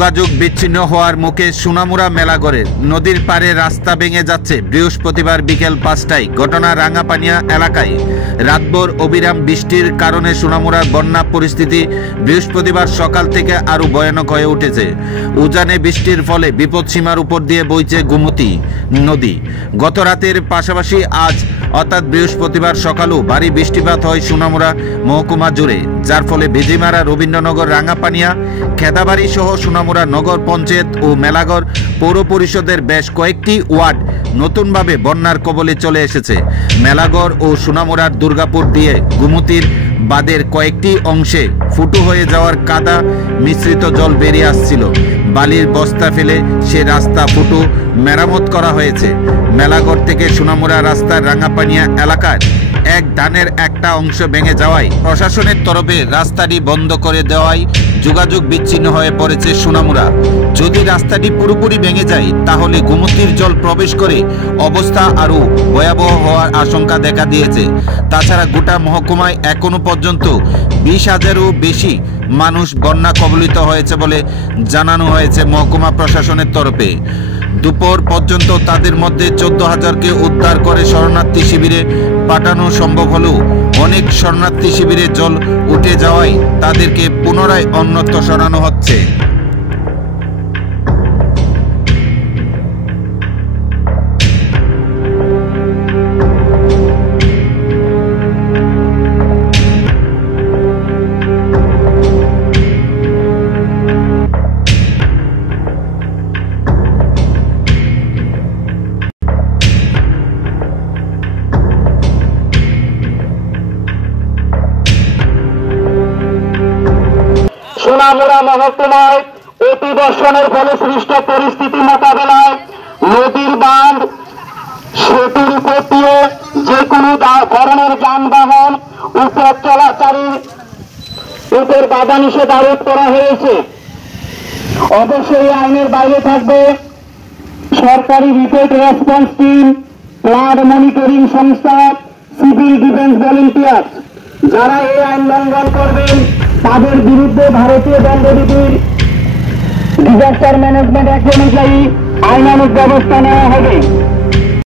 যোগাযোগ বিচ্ছিন্ন হওয়ার মুখে সোনামুড়া মেলাঘরের নদীর পাড়ে রাস্তা ভেঙে যাচ্ছে। বৃহস্পতিবার বিকেল 5টায় ঘটনা রাঙ্গাপানিয়া এলাকায়। রাতভর অবিরাম বৃষ্টির কারণে সোনামুড়ার বন্যা পরিস্থিতি বৃহস্পতিবার সকাল থেকে আরও ভয়ানক হয়ে উঠেছে। উজানে বৃষ্টির ফলে বিপদসীমার উপর দিয়ে বইছে গোমতী নদী। গত রাতের পাশাপাশি আজ অর্থাৎ বৃহস্পতিবার সকালেও ভারী বৃষ্টিপাত হয় সোনামুড়া মহকুমা জুড়ে, যার ফলে বেজিমারা, রবীন্দ্রনগর, রাঙ্গাপানিয়া, খেদাবাড়ি সহ সোনামুড়া নগর পঞ্চায়েত ও মেলাঘর পৌর পরিষদের বেশ কয়েকটি ওয়ার্ড নতুনভাবে বন্যার কবলে চলে এসেছে। মেলাঘর ও সোনামুড়ার দুর্গাপুর দিয়ে গোমতীর বাঁধের কয়েকটি অংশে ফুটো হয়ে যাওয়ার কাদা মিশ্রিত জল বেরিয়ে আসছিল। বালির বস্তা ফেলে সে রাস্তা ফুটো মেরামত করা হয়েছে। মেলাঘর থেকে সোনামুড়া রাস্তার রাঙ্গাপানিয়া এলাকার এক ধানের একটা অংশ ভেঙে যাওয়ায় প্রশাসনের তরফে রাস্তাটি বন্ধ করে দেওয়ায় যোগাযোগ বিচ্ছিন্ন হয়ে পড়েছে সোনামুড়া। যদি রাস্তাটি পুরোপুরি ভেঙে যায় তাহলে গোমতীর জল প্রবেশ করে অবস্থা আরও ভয়াবহ হওয়ার আশঙ্কা দেখা দিয়েছে। তাছাড়া গোটা মহকুমায় এখনো পর্যন্ত 20,000-এরও বেশি মানুষ বন্যা কবলিত হয়েছে বলে জানানো হয়েছে মহকুমা প্রশাসনের তরফে। দুপুর পর্যন্ত তাদের মধ্যে 14,000-কে উদ্ধার করে শরণার্থী শিবিরে পাঠানো সম্ভব হলেও অনেক শরণার্থী শিবিরে জল উঠে যাওয়ায় তাদেরকে পুনরায় অন্যত্র সরানো হচ্ছে। সোনামুড়া মহকুমায় অতি বর্ষণের ফলে সৃষ্ট পরিস্থিতি মোকাবেলায় নদীর বাঁধ সেতুর উপর দিয়ে যে কোনো ধরনের যানবাহন উপর চলাচলের উপর বাধা নিষেধ আরোপ করা হয়েছে। অবশ্যই আইনের বাইরে থাকবে সরকারি report response team, flood monitoring সংস্থা, সিভিল ডিফেন্স ভলেন্টিয়ার। যারা এই আইন লঙ্ঘন করবেন তাদের বিরুদ্ধে ভারতীয় দণ্ডবিধির ডিজাস্টার ম্যানেজমেন্ট অ্যাক্ট অনুযায়ী আইনানুগ ব্যবস্থা নেওয়া হবে।